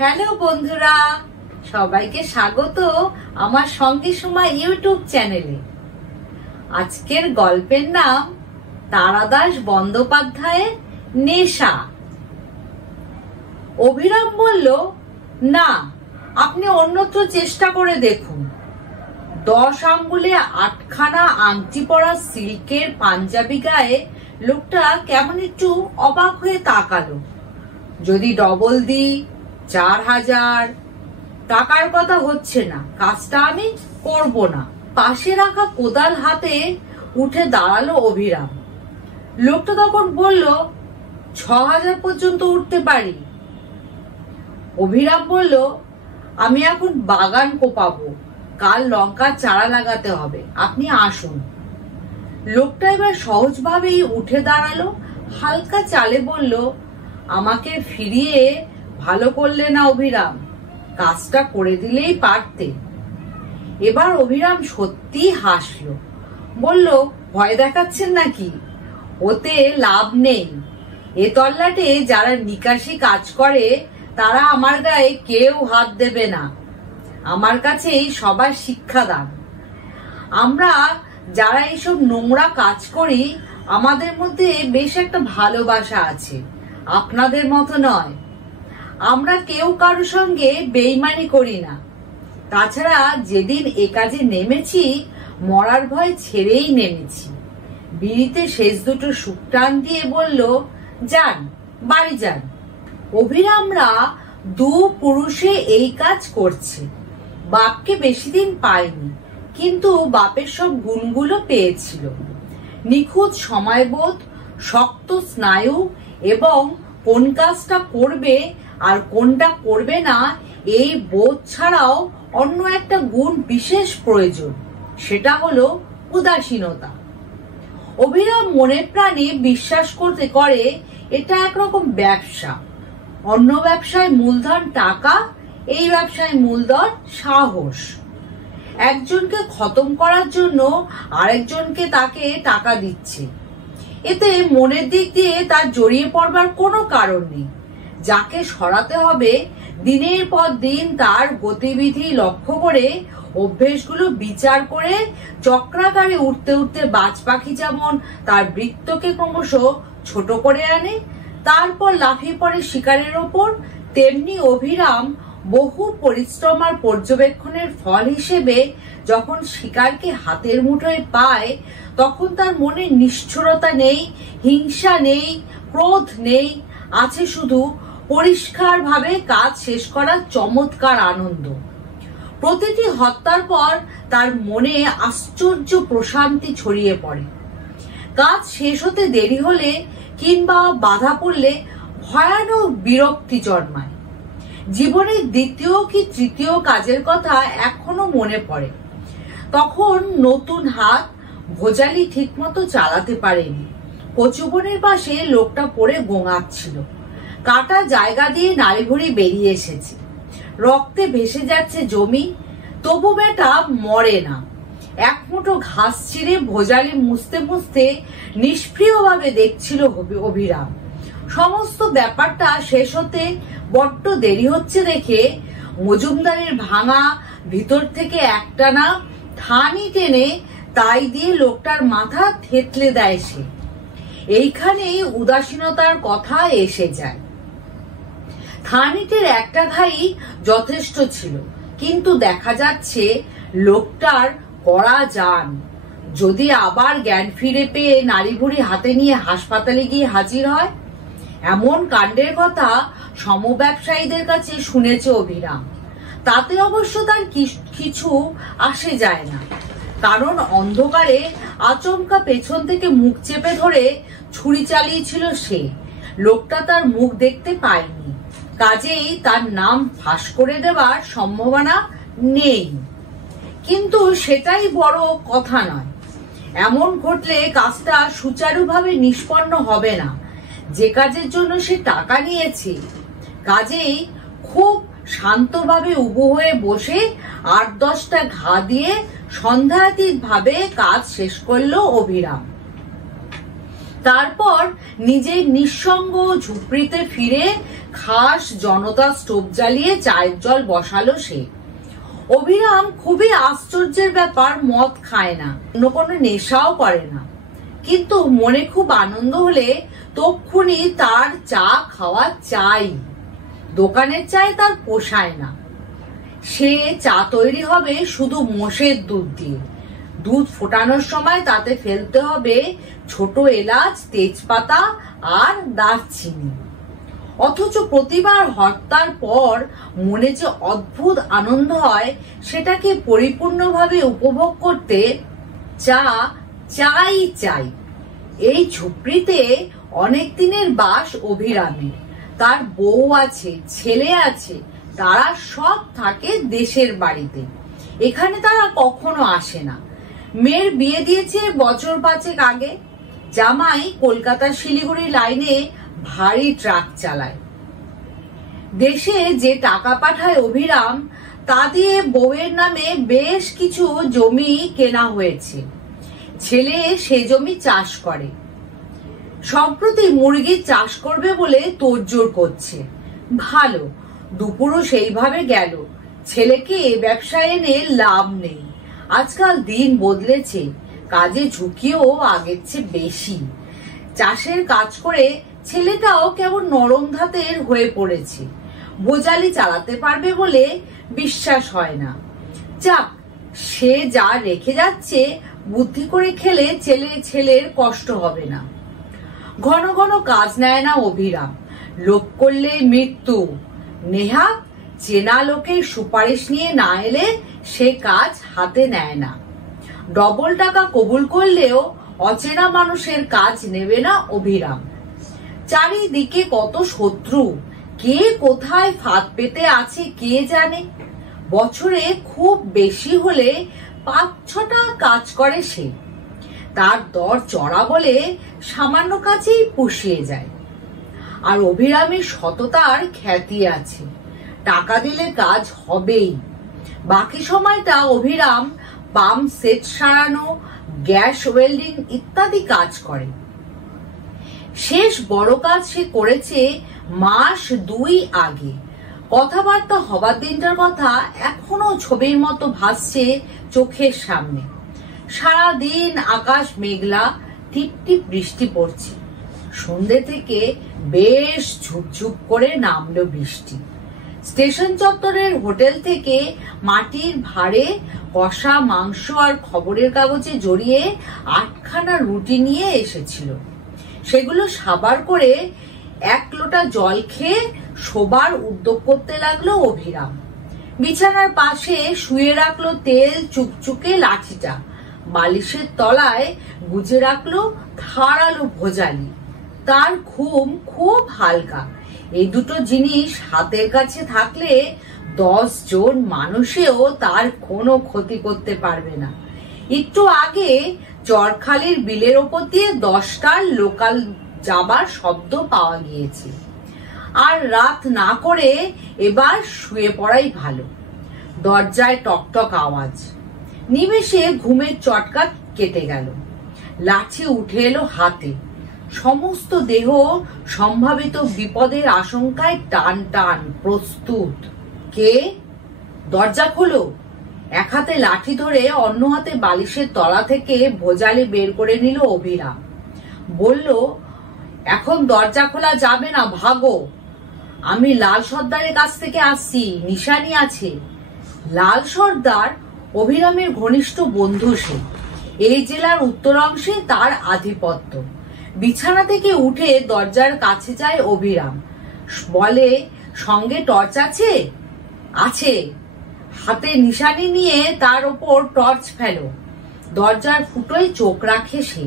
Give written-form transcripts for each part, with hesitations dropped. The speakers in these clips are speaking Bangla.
হ্যালো বন্ধুরা, সবাইকে স্বাগত আমার সঙ্গে সময় ইউটিউব চ্যানেলে। আজকের গল্পের নাম তারাদাস বন্দ্যোপাধ্যায়ের নেশা। অভিরাম বলল, না, আপনি অন্যত্র চেষ্টা করে দেখুন। 10 আঙ্গুলে 8খানা আংটি পরা সিল্কের পাঞ্জাবি গায়ে লোকটা কেমন একটু অবাক হয়ে তাকালো। যদি ডবল দিই 4000 টাকার কথা হচ্ছে না, কাজটা আমি করব না। পাশে রাখা কোদাল হাতে উঠে দাঁড়ালো অভিরাম। লোকটা তখন বলল, 6000 পর্যন্ত উঠতে পারি। অভিরাম বলল, আমি এখন বাগান কোপাবো, কাল লঙ্কার চারা লাগাতে হবে, আপনি আসুন। লোকটা এবার সহজভাবেই উঠে দাঁড়ালো, হালকা চালে বলল, আমাকে ফিরিয়ে ভালো করলে না অভিরাম, কাজটা করে দিলেই পারতে। এবার অভিরাম সত্যি হাসলো, বলল, ভয় দেখাচ্ছেন নাকি? ওতে লাভ নেই। এ তল্লাটে যারা নিকাশি কাজ করে তারা আমার গায়ে কেউ হাত দেবে না। আমার কাছেই সবার শিক্ষাদান। আমরা যারা এইসব নোংরা কাজ করি আমাদের মধ্যে বেশ একটা ভালোবাসা আছে, আপনাদের মতো নয়। আমরা কেউ কারো সঙ্গে বেইমানি করি না। তাছাড়া যেদিন এ কাজে নেমেছি মরার ভয় ছেড়েই নেমেছি। বিড়িতে শেষ দুটো শুকটান দিয়ে বলল, যান, বাড়ি যান। অভিরামরা 2 পুরুষে এই কাজ করছে। বাপকে বেশি দিন পায়নি, কিন্তু বাপের সব গুণগুলো পেয়েছিল। নিখুঁত সময়বোধ, শক্ত স্নায়ু এবং কোন কাজটা করবে আর কোনটা করবে না এই বোধ ছাড়াও অন্য একটা গুণ বিশেষ প্রয়োজন, সেটা হলো উদাসীনতা। অভিরাম মনে প্রাণে বিশ্বাস করে এটা একরকম ব্যবসা। অন্য ব্যবসায় মূলধন টাকা, এই ব্যবসায় মূলধন সাহস। একজনকে খতম করার জন্য আরেকজনকে তাকে টাকা দিচ্ছে। এতে মনের দিক দিয়ে তার জড়িয়ে পড়বার কোনো কারণ নেই। যাকে সরাতে হবে দিনের পর দিন তার গতিবিধি লক্ষ্য করে, অভ্যেসগুলো বিচার করে চক্রাকারে উঠতে উঠতে বাজ পাখি যেমন তার বৃত্তকে ক্রমশ ছোট করে আনে, তারপর লাফিয়ে পড়ে শিকারের ওপর, তেমনি অভিরাম বহু পরিশ্রম আর পর্যবেক্ষণের ফল হিসেবে যখন শিকারকে হাতের মুঠোয় পায় তখন তার মনে নিষ্ঠুরতা নেই, হিংসা নেই, ক্রোধ নেই, আছে শুধু পরিষ্কারভাবে কাজ শেষ করার চমৎকার আনন্দ। প্রতিটি হত্যার পর তার মনে আশ্চর্য প্রশান্তি ছড়িয়ে পড়ে। কাজ শেষ হতে দেরি হলে কিংবা বাধা পড়লে ভয়ানক বিরক্তি জন্মায়। জীবনের 2য় কি 3য় কাজের কথা এখনো মনে পড়ে। তখন নতুন হাত, ভোজালি ঠিক মতো চালাতে পারেনি। কচুবনের পাশে লোকটা পড়ে গোঙাচ্ছিল। কাটা জায়গা দিয়ে নাড়িভুড়ি বেরিয়ে এসেছে, রক্তে ভেসে যাচ্ছে জমি, তবু বেটা মরে না। এক মুঠো ঘাস ছিঁড়ে ভোজালি মুছতে মুছতে নিষ্ক্রিয়ভাবে দেখছিল অভিরাম। সমস্ত ব্যাপারটা শেষ হতে বড্ড দেরি হচ্ছে দেখে মজুমদারের ভাঙা ভিতর থেকে একটানা থানি টেনে তাই দিয়ে লোকটার মাথা থেতলে দেয় সে। এইখানেই উদাসীনতার কথা এসে যায়। থানিটির একটা ঘাই যথেষ্ট ছিল, কিন্তু দেখা যাচ্ছে লোকটার কড়া জান। যদি আবার জ্ঞান ফিরে পেয়ে নাড়িভুড়ি হাতে নিয়ে হাসপাতালে গিয়ে হাজির হয়, এমন কাণ্ডের কথা সমব্যবসায়ীদের কাছে শুনেছে অভিরাম। তাতে অবশ্য তার কিছু আসে যায় না, কারণ অন্ধকারে আচমকা পেছন থেকে মুখ চেপে ধরে ছুরি চালিয়েছিল সে। লোকটা তার মুখ দেখতে পায়নি, কাজেই তার নাম ফাঁস করে দেওয়ার সম্ভাবনা নেই। কিন্তু সেটাই বড় কথা নয়। এমন ঘটলে কাজটা সুচারুভাবে নিষ্পন্ন হবে না যে কাজের জন্য সে টাকা নিয়েছে। কাজেই খুব শান্তভাবে উবু হয়ে বসে 8-10টা ঘা দিয়ে সন্ধ্যাতীত ভাবে কাজ শেষ করলো অভিরাম। তারপর নিজের নিঃসঙ্গ ঝুপড়িতে ফিরে খাস জনতা স্টোভ জ্বালিয়ে চায়ের জল বসালো সে। অভিরাম খুবই আশ্চর্যের ব্যাপার, মদ খায় না, অন্য কোনো নেশাও করে না, কিন্তু মনে খুব আনন্দ হলে তক্ষুনি তার চা খাওয়া চাই। দোকানের চায় তার পোষায় না। সে চা তৈরি হবে শুধু মোষের দুধ দিয়ে। দুধ ফোটানোর সময় তাতে ফেলতে হবে ছোট এলাচ, তেজপাতা আর দারচিনি। অথচ প্রতিবার হরতার পর মনে যে অদ্ভুত আনন্দ হয়, সেটাকে পরিপূর্ণভাবে উপভোগ করতে চা চাই চাই। এই ঝুপড়িতে অনেক দিনের বাস অভিরামের। তার বউ আছে, ছেলে আছে, তারা সব থাকে দেশের বাড়িতে। এখানে তারা কখনো আসে না। মেয়ের বিয়ে দিয়েছে বছর 5 আগে। জামাই কলকাতা শিলিগুড়ি লাইনে ভারী ট্রাক চালায়। দেশে যে টাকা পাঠায় অভিরাম, তা দিয়ে বউয়ের নামে বেশ কিছু জমি কেনা হয়েছে। ছেলে সে জমি চাষ করে। সম্প্রতি মুরগির চাষ করবে বলে তোড়জোড় করছে। ভালো, দুপুরও সেইভাবে গেল। ছেলেকে এ ব্যবসায় এনে লাভ নেই। আজকাল দিন বদলেছে, কাজে ঝুঁকিও আগের চেয়ে বেশি। চাষের কাজ করে ছেলেটাও কেমন নরম ধাতের হয়ে পড়েছে। বোঝালি চালাতে পারবে বলে বিশ্বাস হয় না। যাক, সে যা রেখে যাচ্ছে, বুদ্ধি করে খেলে ছেলের কষ্ট হবে না। ঘন ঘন কাজ নেয় না অভিরাম। লোভ করলে মৃত্যু। নেহাত চেনা লোকের সুপারিশ নিয়ে না এলে সে কাজ হাতে নেয় না। ডবল টাকা কবুল করলেও অচেনা মানুষের কাজ নেবে না অভিরাম। চারিদিকে কত শত্রু, কে কোথায় ফাঁদ পেতে আছে কে জানে। বছরে খুব বেশি হলে 5-6টা কাজ করে সে। তার দর চড়া বলে সামান্য কাজেই পুষিয়ে যায়। আর অভিরামের সততার খ্যাতি আছে। টাকা দিলে কাজ হবেই। বাকি সময়টা অভিরাম পাম্প সেট সারানো, গ্যাস ওয়েল্ডিং ইত্যাদি কাজ করে। শেষ বড় কাজ সে করেছে মাস 2 আগে। কথাবার্তা হবার দিনটার কথা এখনো ছবির মতো ভাসছে চোখের সামনে। সারাদিন আকাশ মেঘলা, টিপ টিপ বৃষ্টি পড়ছে। সন্ধ্যে থেকে বেশ ঝুপঝুপ করে নামলো বৃষ্টি। স্টেশন চত্বরের হোটেল থেকে মাটির ভাঁড়ে কষা মাংস আর খবরের কাগজে জড়িয়ে 8খানা রুটি নিয়ে এসেছিল। সেগুলো সাবার করে 1 লোটা জল খেয়ে শোবার উদ্যোগ করতে লাগলো অভিরাম। বিছানার পাশে শুয়ে রাখলো তেল চুকচুকে লাঠিটা। বালিশের তলায় গুজে রাখলো ধারালো ভোজালি। তার ঘুম খুব হালকা। এই দুটো জিনিস হাতের কাছে থাকলে 10 জন মানুষেও তার কোনো ক্ষতি করতে পারবে না। একটু আগে চরখালির বিলের ওপর দিয়ে 10টার লোকাল যাবার শব্দ পাওয়া গিয়েছে। আর রাত না করে এবার শুয়ে পড়াই ভালো। দরজায় টকটক আওয়াজ। নিমেষে ঘুমের চটকা কেটে গেল। লাঠি উঠে এলো হাতে। সমস্ত দেহ সম্ভাবিত বিপদের আশঙ্কায় টান টান, প্রস্তুত। কে? দরজা খোলো। এক হাতে লাঠি ধরে অন্য হাতে বালিশের তলা থেকে ভোজালি বের করে নিল অভিরাম। বলল, এখন দরজা খোলা যাবে না, ভাগো। আমি লাল সর্দারের কাছ থেকে আসছি, নিশানি আছে। লাল সর্দার অভিরামের ঘনিষ্ঠ বন্ধু সে। এই জেলার উত্তর অংশে তার আধিপত্য। বিছানা থেকে উঠে দরজার কাছে যায় অভিরাম। বলে, সঙ্গে টর্চ আছে? আছে। হাতে নিশানি নিয়ে তার ওপর টর্চ ফেলো। দরজার ফুটোয় চোখ রাখে সে।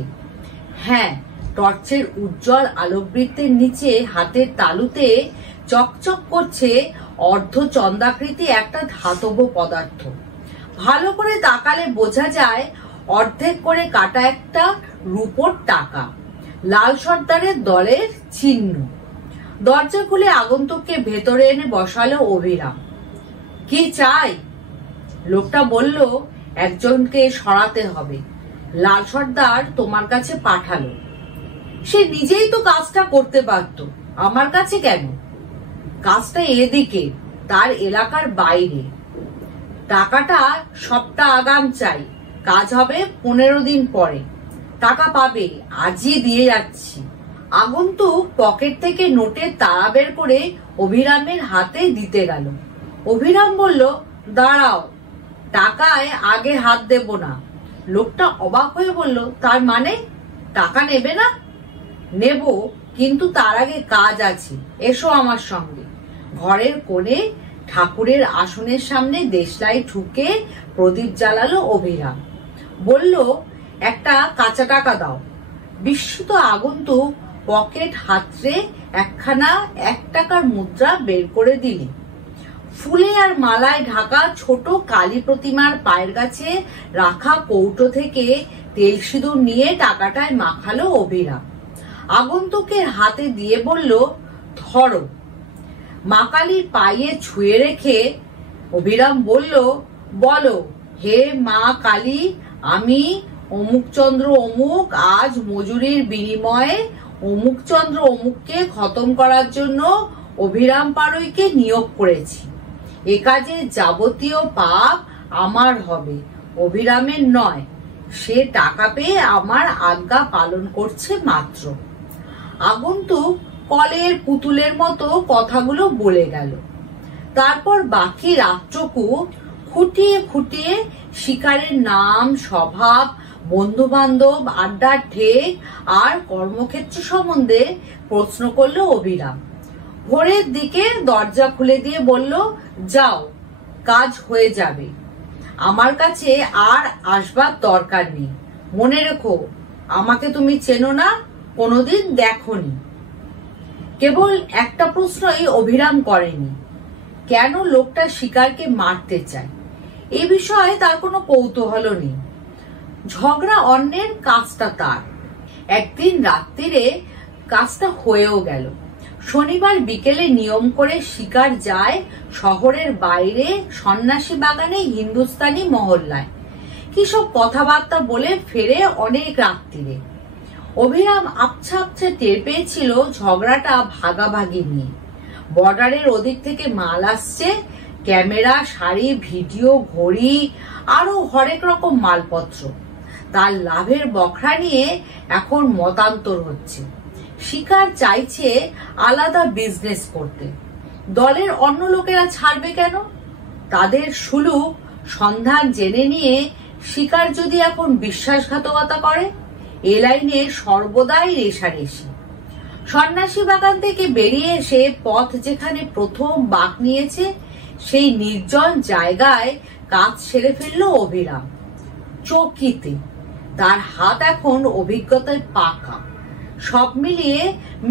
হ্যাঁ, টর্চের উজ্জ্বল আলোকবৃত্তের নিচে হাতের তালুতে চকচক করছে অর্ধচন্দ্রাকৃতি একটা ধাতব পদার্থ। ভালো করে তাকালে বোঝা যায় অর্ধেক করে কাটা একটা রূপোর টাকা। লাল সর্দারের দলের চিহ্ন। দরজা খুলে আগন্তুককে ভেতরে এনে বসালো অভিরাম। কি চাই? লোকটা বলল, একজনকে সরাতে হবে। লাল সর্দার তোমার কাছে পাঠালো। সে নিজেই তো কাজটা করতে পারত, আমার কাছে কেন? কাজটা এদিকে, তার এলাকার বাইরে। টাকাটা সপ্তাহ আগাম চাই, কাজ হবে 15 দিন পরে। টাকা পাবে, আজই দিয়ে যাচ্ছি। আগন্তুক পকেট থেকে নোটের তাড়া বের করে অভিরামের হাতে দিতে গেল। অভিরাম বলল, দাঁড়াও, টাকায় আগে হাত দেব না। লোকটা অবাক হয়ে বলল, তার মানে টাকা নেবে না? নেব, কিন্তু তার আগে কাজ আছে, এসো আমার সঙ্গে। ঘরের কোণে ঠাকুরের আসনের সামনে দেশলাই ঠুকে প্রদীপ জ্বালালো অভিরাম। বলল, একটা কাঁচা টাকা দাও। বিস্মিত আগন্তুক পকেট হাতড়ে একখানা 1 টাকার মুদ্রা বের করে দিলে। ফুলে আর মালায় ঢাকা ছোট কালী প্রতিমার পায়ের কাছে রাখা কৌটো থেকে তেল সিঁদুর নিয়ে টাকাটায় মাখালো অভিরাম। আগন্তুকের হাতে দিয়ে বলল, ধরো। মা কালীর পায়ে ছুঁয়ে রেখে অভিরাম বলল, বলো, হে মা কালী, আমি অমুকচন্দ্র অমুক আজ মজুরির বিনিময়ে অমুকচন্দ্র অমুককে খতম করার জন্য অভিরাম পাড়ুইকে নিয়োগ করেছি। এ কাজে যাবতীয় পাপ আমার হবে, অভিরামের নয়। সে টাকা পেয়ে আমার আজ্ঞা পালন করছে মাত্র। আগন্তুক কলের পুতুলের মতো কথাগুলো বলে গেল। তারপর বাকি রাতটুকু খুঁটিয়ে খুঁটিয়ে শিকারের নাম, স্বভাব, বন্ধু বান্ধব, আড্ডার ঠেক আর কর্মক্ষেত্র সম্বন্ধে প্রশ্ন করলো অভিরাম। ভোরের দিকে দরজা খুলে দিয়ে বলল, যাও, কাজ হয়ে যাবে। আমার কাছে আর আসবার দরকার নেই। মনে রেখো, আমাকে তুমি চেনো না, কোনোদিন দেখোনি। কেবল একটা প্রশ্নই অভিরাম করেনি, কেন লোকটা শিকারকে মারতে চায়। এ বিষয়ে তার কোনো কৌতূহল নেই। ঝগড়া অন্যের, কাজটা তার। একদিন রাত্রিরে কাজটা হয়েও গেল। শনিবার বিকেলে নিয়ম করে শিকার যায় শহরের বাইরে সন্ন্যাসী বাগানে হিন্দুস্তানি মহল্লায়। কি সব কথাবার্তা বলে ফেরে অনেক রাত্রিরে। অভিরাম আবছা আবছা টের পেয়েছিল ঝগড়াটা ভাগাভাগি নিয়ে। বর্ডারের ওদিক থেকে মাল আসছে, ক্যামেরা, শাড়ি, ভিডিও, ঘড়ি, আরো হরেক রকম মালপত্র। তার লাভের বখরা নিয়ে এখন মতান্তর হচ্ছে। শিকার চাইছে আলাদা বিজনেস করতে। দলের অন্য লোকেরা ছাড়বে কেন? তাদের সুলুক সন্ধান জেনে নিয়ে শিকার যদি এখন বিশ্বাসঘাতকতা করে, এ লাইনে সর্বদাই রেশারেশি। সন্ন্যাসী বাগান থেকে বেরিয়ে এসে পথ যেখানে প্রথম বাঁক নিয়েছে, সেই নির্জন জায়গায় কাজ সেরে ফেললো অভিরাম। চৌকিতে তার হাত এখন অভিজ্ঞতায় পাকা। সব মিলিয়ে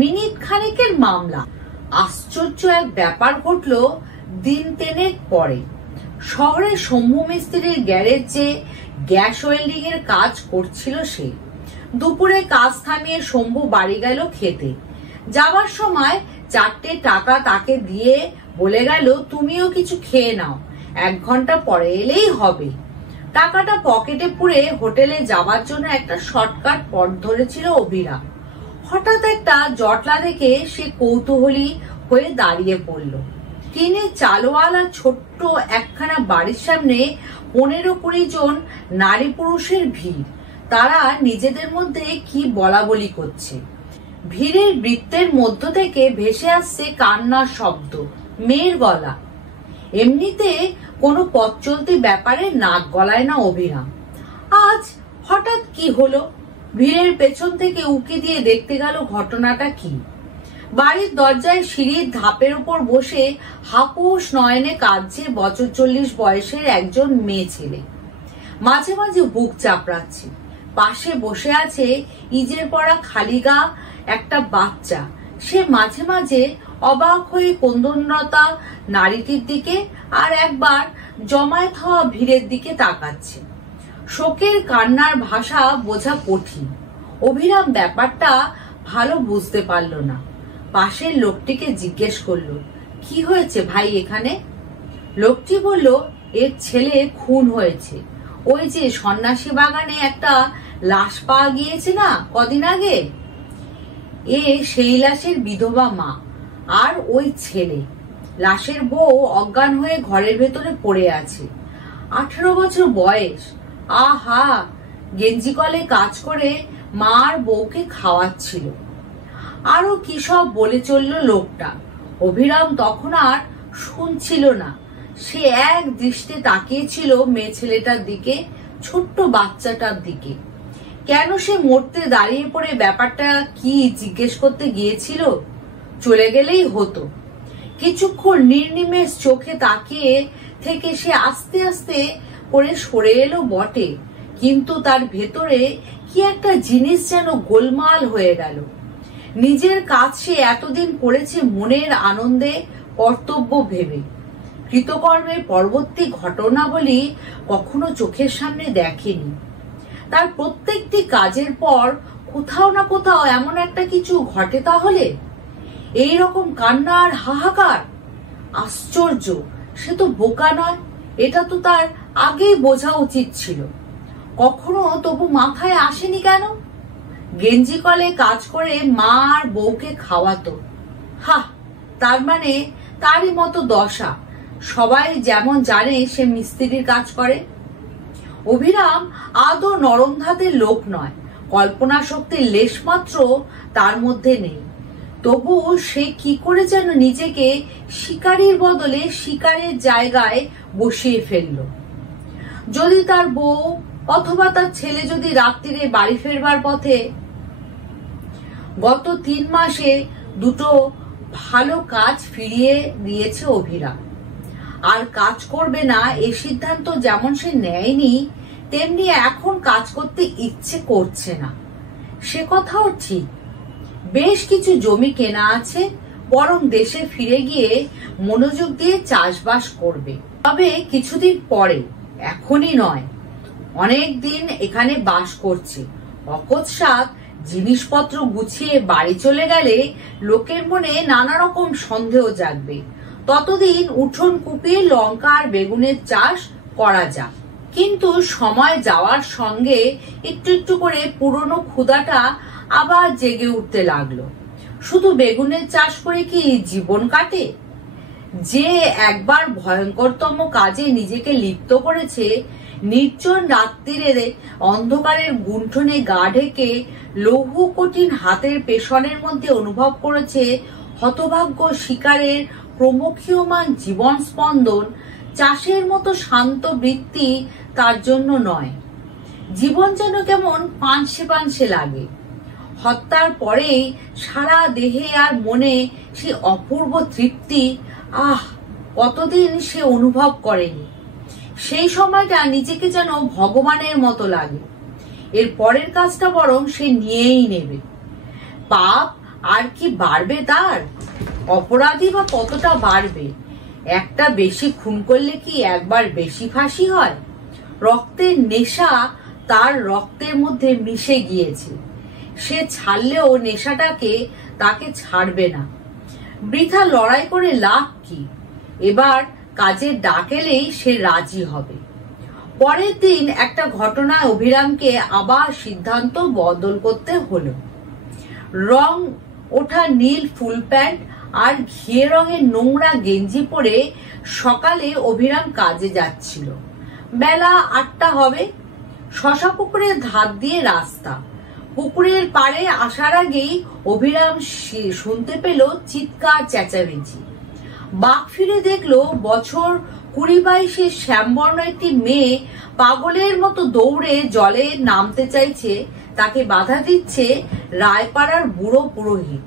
মিনিট খানেকের মামলা। আশ্চর্য এক ব্যাপার ঘটল দিন 3 পরে। শহরের শম্ভু মিস্ত্রির গ্যারেজে গ্যাস ওয়েল্ডিং এর কাজ করছিল সে। দুপুরে কাজ থামিয়ে শম্ভু বাড়ি গেল খেতে। যাবার সময় 4টে টাকা তাকে দিয়ে বলে গেল, তুমিও কিছু খেয়ে নাও, 1 ঘন্টা পরে এলেই হবে। টাকাটা পকেটে পুরে হোটেলে যাবার জন্য একটা শর্টকাট পথ ধরেছিল অভিরাম। হঠাৎ একটা জটলা দেখে সে কৌতূহলী হয়ে দাঁড়িয়ে পড়ল। টিনের চালওয়ালা ছোট্ট একখানা বাড়ির সামনে 15-20 জন নারী পুরুষের ভিড়। তারা নিজেদের মধ্যে কি বলা বলি করছে। ভিড়ের বৃত্তের মধ্য থেকে ভেসে আসছে কান্নার শব্দ, মেয়ের গলা। এমনিতে কোনো পথ চলতি ব্যাপারে নাক গলায় না অভিরাম। আজ হঠাৎ কি হলো? ভিড়ের পেছন থেকে উকি দিয়ে দেখতে গেল ঘটনাটা কি। বাড়ির দরজায় সিঁড়ির ধাপের উপর বসে হাপুস নয়নে কাঁদছে বছর 40 বয়সের একজন মেয়ে ছেলে। মাঝে মাঝে বুক চাপড়াচ্ছে। পাশে বসে আছে ইজের পড়া খালি গা একটা বাচ্চা। সে মাঝে মাঝে অবাক হয়ে কন্দনরতা নারীটির দিকে আর একবার জমায়েত হওয়া ভিড়ের দিকে তাকাচ্ছে। শোকের কান্নার ভাষা বোঝা কঠিন। অভিরাম ব্যাপারটা ভালো বুঝতে পারল না। পাশের লোকটিকে জিজ্ঞেস করলো, কি হয়েছে ভাই এখানে? লোকটি বলল, এর ছেলে খুন হয়েছে। ওই যে সন্ন্যাসী বাগানে একটা লাশ পাওয়া গিয়েছে না কদিন আগে। সেই লাশের বিধবা মা আর ওই ছেলে। লাশের বউ অজ্ঞান হয়ে ঘরের ভেতরে পড়ে আছে। 18 বছর বয়স। আহা, গেঞ্জি কলে কাজ করে মা আর বউকে খাওয়াচ্ছিল। আরো কি সব বলে চলল লোকটা। অভিরাম তখন আর শুনছিল না। সে এক দৃষ্টে তাকিয়েছিল মেয়ে ছেলেটার দিকে, ছোট্ট বাচ্চাটার দিকে। কেন সে মরতে দাঁড়িয়ে পড়ে ব্যাপারটা কি জিজ্ঞেস করতে গিয়েছিল? চলে গেলেই হতো। কিছুক্ষণ নির্নিমেষ চোখে তাকিয়ে থেকে সে আস্তে আস্তে করে সরে এলো বটে, কিন্তু তার ভেতরে কি একটা জিনিস যেন গোলমাল হয়ে গেল। নিজের কাজ সে এতদিন করেছে মনের আনন্দে, কর্তব্য ভেবে। কৃতকর্মের পরবর্তী ঘটনাবলী কখনো চোখের সামনে দেখেনি। তার প্রত্যেকটি কাজের পর কোথাও না কোথাও এমন একটা কিছু ঘটে। তাহলে এই রকম কান্না আর হাহাকার? আশ্চর্য, সে তো বোকা নয়। এটা তো তার আগেই বোঝা উচিত ছিল। কখনো তবু মাথায় আসেনি কেন? গেঞ্জি কলে কাজ করে মা আর বউকে খাওয়াতো। তার মানে তারই মতো দশা। সবাই যেমন জানে সে মিস্ত্রির কাজ করে। অভিরাম আদৌ নরম ধাতের লোক নয়। কল্পনা শক্তির লেশমাত্র তার মধ্যে নেই। তবু সে কি করে যেন নিজেকে শিকারীর বদলে শিকারের জায়গায় বসিয়ে ফেলল। যদি তার বউ অথবা তার ছেলে যদি রাত্রিরে বাড়ি ফেরবার পথে। গত 3 মাসে দুটো ভালো কাজ ফিরিয়ে দিয়েছে অভিরাম। আর কাজ করবে না এ সিদ্ধান্ত যেমন সে নেয়নি, তেমনি এখন কাজ করতে ইচ্ছে করছে না। সে কথাও ঠিক। বেশ কিছু জমি কেনা আছে, বরং দেশে ফিরে গিয়ে মনোযোগ দিয়ে চাষবাস করবে। তবে কিছুদিন পরে, এখনই নয়। অনেক দিন এখানে বাস করছে। অকস্মাৎ জিনিসপত্র গুছিয়ে বাড়ি চলে গেলে লোকের মনে নানা রকম সন্দেহ জাগবে। ততদিন উঠোন কুপিয়ে লঙ্কা আর বেগুনের চাষ করা যাক। কিন্তু সময় যাওয়ার সঙ্গে একটু একটু করে পুরনো ক্ষুধাটা আবার জেগে উঠতে লাগলো। শুধু বেগুনের চাষ করে কি জীবন কাটে? যে একবার ভয়ঙ্করতম কাজে নিজেকে লিপ্ত করেছে, নির্জন রাত্রিরে অন্ধকারের গুণ্ঠনে গা ঢেকে লৌহ কঠিন হাতের পেশনের মধ্যে অনুভব করেছে হতভাগ্য শিকারের ক্রমক্ষীয়মান জীবন স্পন্দন, চাষের মতো শান্ত বৃত্তি তার জন্য নয়। জীবন যেন কেমন পানসে পানসে লাগে। হত্যার পরেই সারা দেহে আর মনে সে অপূর্ব তৃপ্তি কতদিন সে অনুভব করেনি। সেই সময়টা নিজেকে যেন ভগবানের মতো লাগে। এর পরের কাজটা বরং সে নিয়েই নেবে। পাপ আর কি বাড়বে তার? অপরাধী বা কতটা বাড়বে? একটা বেশি খুন করলে কি একবার বেশি ফাঁসি হয়? রক্তের নেশা তার রক্তের মধ্যে মিশে গিয়েছে। সে ছাড়লেও নেশাটাকে তাকে ছাড়বে না। বৃথা লড়াই করে লাভ কি? এবার কাজের ডাক এলেই সে রাজি হবে। পরের দিন একটা ঘটনায় অভিরামকে আবার সিদ্ধান্ত বদল করতে হলো। রং ওঠা নীল ফুল প্যান্ট আর ঘিয়ে রঙের নোংরা গেঞ্জি পরে সকালে অভিরাম কাজে যাচ্ছিল। বেলা 8টা হবে। শশা পুকুরের ধার দিয়ে রাস্তা। পুকুরের পাড়ে আসার আগেই অভিরাম শুনতে পেল চিৎকার চেঁচামেচি। বাঘ ফিরে দেখলো বছর 20-22 শ্যামবর্ণ একটি মেয়ে পাগলের মতো দৌড়ে জলে নামতে চাইছে। তাকে বাধা দিচ্ছে রায়পাড়ার বুড়ো পুরোহিত।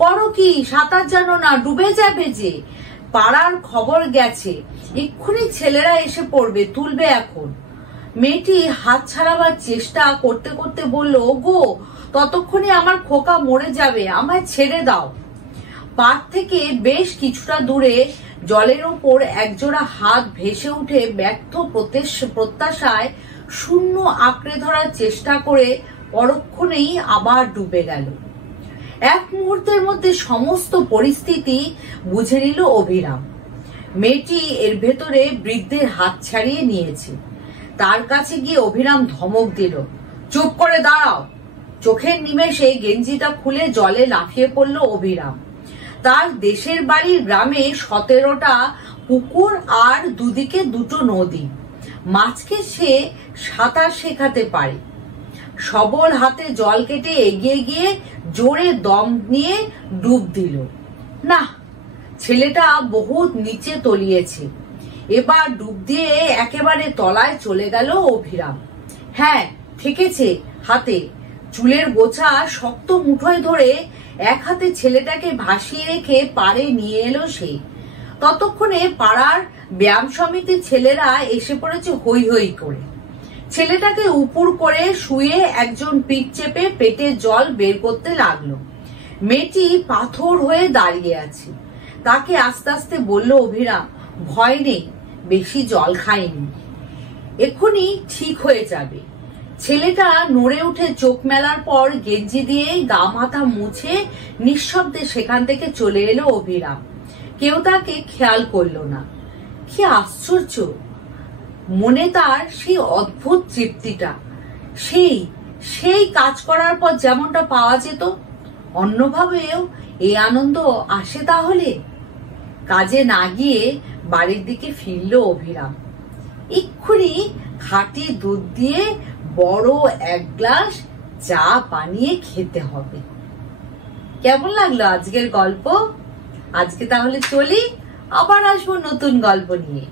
করো কি, সাঁতার জানো না, ডুবে যাবে যে। পাড়ার খবর গেছে, এক্ষুনি ছেলেরা এসে পড়বে, তুলবে এখন। মেয়েটি হাত ছাড়াবার চেষ্টা করতে করতে বলল, ওগো, ততক্ষণে আমার খোকা মরে যাবে, আমায় ছেড়ে দাও। পাড় থেকে বেশ কিছুটা দূরে জলের ওপর একজোড়া হাত ভেসে উঠে ব্যর্থ প্রত্যাশায় শূন্য আঁকড়ে ধরার চেষ্টা করে পরক্ষণেই আবার ডুবে গেল। এক মুহূর্তের মধ্যে সমস্ত পরিস্থিতি বুঝে নিল অভিরাম। মেয়েটি এর ভেতরে বৃদ্ধের হাত ছাড়িয়ে নিয়েছে। তার কাছে গিয়ে অভিরাম ধমক দিল, চুপ করে দাঁড়াও। চোখের নিমেষে গেঞ্জিটা খুলে জলে লাফিয়ে পড়ল অভিরাম। তার দেশের বাড়ির গ্রামে 17টা পুকুর আর দুদিকে 2টো নদী। মাছকে সে সাঁতার শেখাতে পারে। সবল হাতে জল কেটে এগিয়ে গিয়ে জোরে দম নিয়ে ডুব দিল। না, ছেলেটা বহুত নিচে তলিয়েছে। এবার ডুব দিয়ে একেবারে তলায় চলে গেল অভিরাম। হ্যাঁ, ঠেকেছে হাতে। চুলের গোছা শক্ত মুঠোয় ধরে এক হাতে ছেলেটাকে ভাসিয়ে রেখে পাড়ে নিয়ে এলো সে। ততক্ষণে পাড়ার ব্যায়াম সমিতির ছেলেরা এসে পড়েছে হৈ হৈ করে। ছেলেটাকে উপুর করে শুয়ে একজন পিঠ চেপে পেটের জল বের করতে লাগলো। মেয়েটি পাথর হয়ে দাঁড়িয়ে আছে। তাকে আস্তে আস্তে বলল অভিরাম, ভয় নেই, বেশি জল খাইনি, এক্ষুনি ঠিক হয়ে যাবে। ছেলেটা নড়ে উঠে চোখ মেলার পর গেঞ্জি দিয়ে গা মাথা মুছে নিঃশব্দে সেখান থেকে চলে এলো অভিরাম। কেউ তাকে খেয়াল করলো না। কি আশ্চর্য! মনে তার সেই অদ্ভুত তৃপ্তিটা, সেই কাজ করার পর যেমনটা পাওয়া যেত, অন্যভাবেও এই আনন্দ আসে তাহলে? কাজে না গিয়ে বাড়ির দিকে ফিরল অভিরাম। এক্ষুনি খাঁটি দুধ দিয়ে বড় 1 গ্লাস চা বানিয়ে খেতে হবে। কেমন লাগলো আজকের গল্প? আজকে তাহলে চলি, আবার আসবো নতুন গল্প নিয়ে।